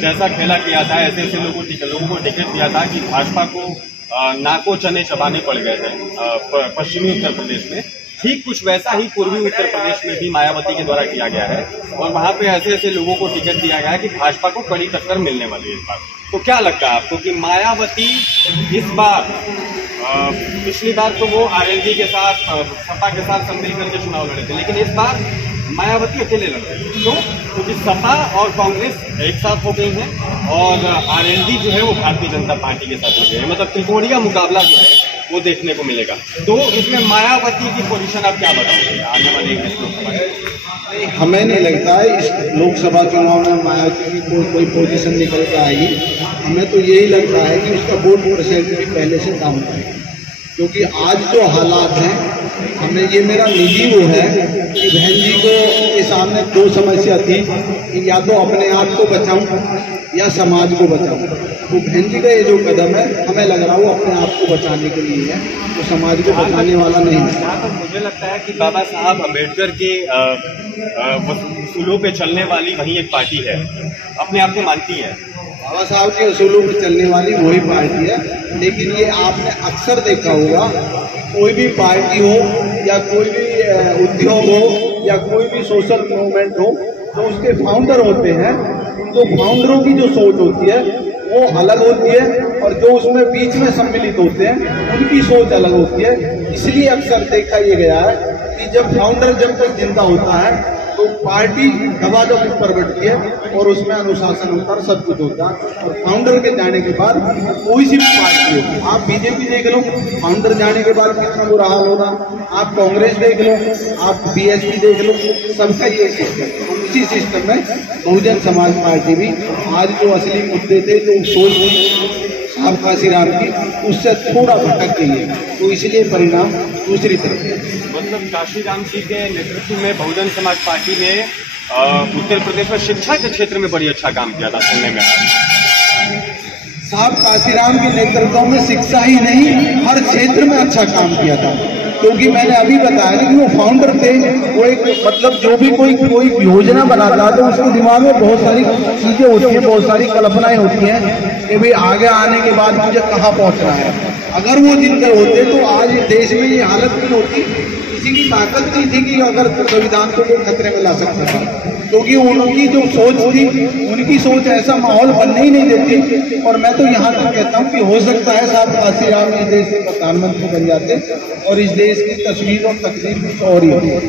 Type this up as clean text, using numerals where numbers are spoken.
जैसा खेला किया था, ऐसे ऐसे लोगों को टिकट दिया था कि भाजपा को नाको चने चबाने पड़ गए थे पश्चिमी उत्तर प्रदेश में। ठीक कुछ वैसा ही पूर्वी उत्तर प्रदेश में भी मायावती के द्वारा किया गया है और वहां पे ऐसे ऐसे लोगों को टिकट दिया गया है कि भाजपा को कड़ी टक्कर मिलने वाली है इस बार। तो क्या लगता है आपको कि मायावती इस बार, पिछली बार तो वो आरएलडी के साथ, सपा के साथ सब मिलकर के चुनाव लड़े थे, लेकिन इस बार मायावती अकेले लड़ रहे हैं? क्यों? क्योंकि सपा और कांग्रेस एक साथ हो गई हैं और आरएलडी जो है वो भारतीय जनता पार्टी के साथ लग गए हैं। मतलब त्रिकोणीय मुकाबला जो है वो देखने को मिलेगा। तो इसमें मायावती की पोजीशन आप क्या बताओगे आने वाले लोकसभा में? हमें नहीं लगता है इस लोकसभा चुनाव में मायावती की कोई पोजीशन निकल कर आएगी। हमें तो यही लगता है कि उसका वोट परसेंट भी पहले से डाउन है, क्योंकि आज जो हालात हैं, हमें ये मेरा निजी वो है कि बहन जी को के सामने दो समस्या थी कि या तो अपने आप को बचाऊं या समाज को बचाऊं। तो बहन जी का ये जो कदम है, हमें लग रहा है वो अपने आप को बचाने के लिए है, तो समाज को बचाने वाला नहीं है। जहाँ तक मुझे लगता है कि बाबा साहब अम्बेडकर के उसूलों पे चलने वाली वही एक पार्टी है, अपने आप को मानती है। बाबा साहब के उसूलों पर चलने वाली वही पार्टी है, लेकिन ये आपने अक्सर देखा होगा, कोई भी पार्टी हो या कोई भी उद्योग हो या कोई भी सोशल मूवमेंट हो, तो उसके फाउंडर होते हैं, तो फाउंडरों की जो सोच होती है वो अलग होती है और जो उसमें बीच में सम्मिलित होते हैं उनकी सोच अलग होती है। इसलिए अक्सर देखा ये गया है कि जब फाउंडर जब तक जिंदा होता है तो पार्टी दबादब ऊपर बढ़ती है और उसमें अनुशासन होता है, सब कुछ होता है। और फाउंडर के जाने के बाद कोई सी भी पार्टी हो, आप बीजेपी देख लो, फाउंडर जाने के बाद कितना बुरा हाल होगा, आप कांग्रेस देख लो, आप बीएसपी देख लो, सबका ये सिस्टम। इसी सिस्टम में बहुजन समाज पार्टी भी आज जो असली मुद्दे थे, जो सोच साहब काशीराम की, उससे थोड़ा भटक गई है, तो इसलिए परिणाम दूसरी तरफ है। मतलब काशीराम जी के नेतृत्व में बहुजन समाज पार्टी ने उत्तर प्रदेश में शिक्षा के क्षेत्र में बड़ी अच्छा काम किया था, सुनने में साहब काशीराम के नेतृत्व में शिक्षा ही नहीं, हर क्षेत्र में अच्छा काम किया था। क्योंकि मैंने अभी बताया कि वो फाउंडर थे, वो एक मतलब जो भी कोई योजना बनाता तो उसके दिमाग में बहुत सारी चीजें होती हैं, बहुत सारी कल्पनाएं होती हैं कि भाई आगे आने के बाद मुझे कहाँ पहुंचना है। अगर वो जिंदा होते तो आज देश में ये हालत नहीं होती। किसी की ताकत नहीं थी कि अगर संविधान को खतरे में ला सकता था, क्योंकि उनकी जो सोच थी, उनकी सोच ऐसा माहौल बनने ही नहीं देती। और मैं तो यहाँ तक कहता हूँ कि हो सकता है साहब काशीराम इस देश के प्रधानमंत्री बन जाते और इस देश की तस्वीर और तकदीर कुछ और ही होती।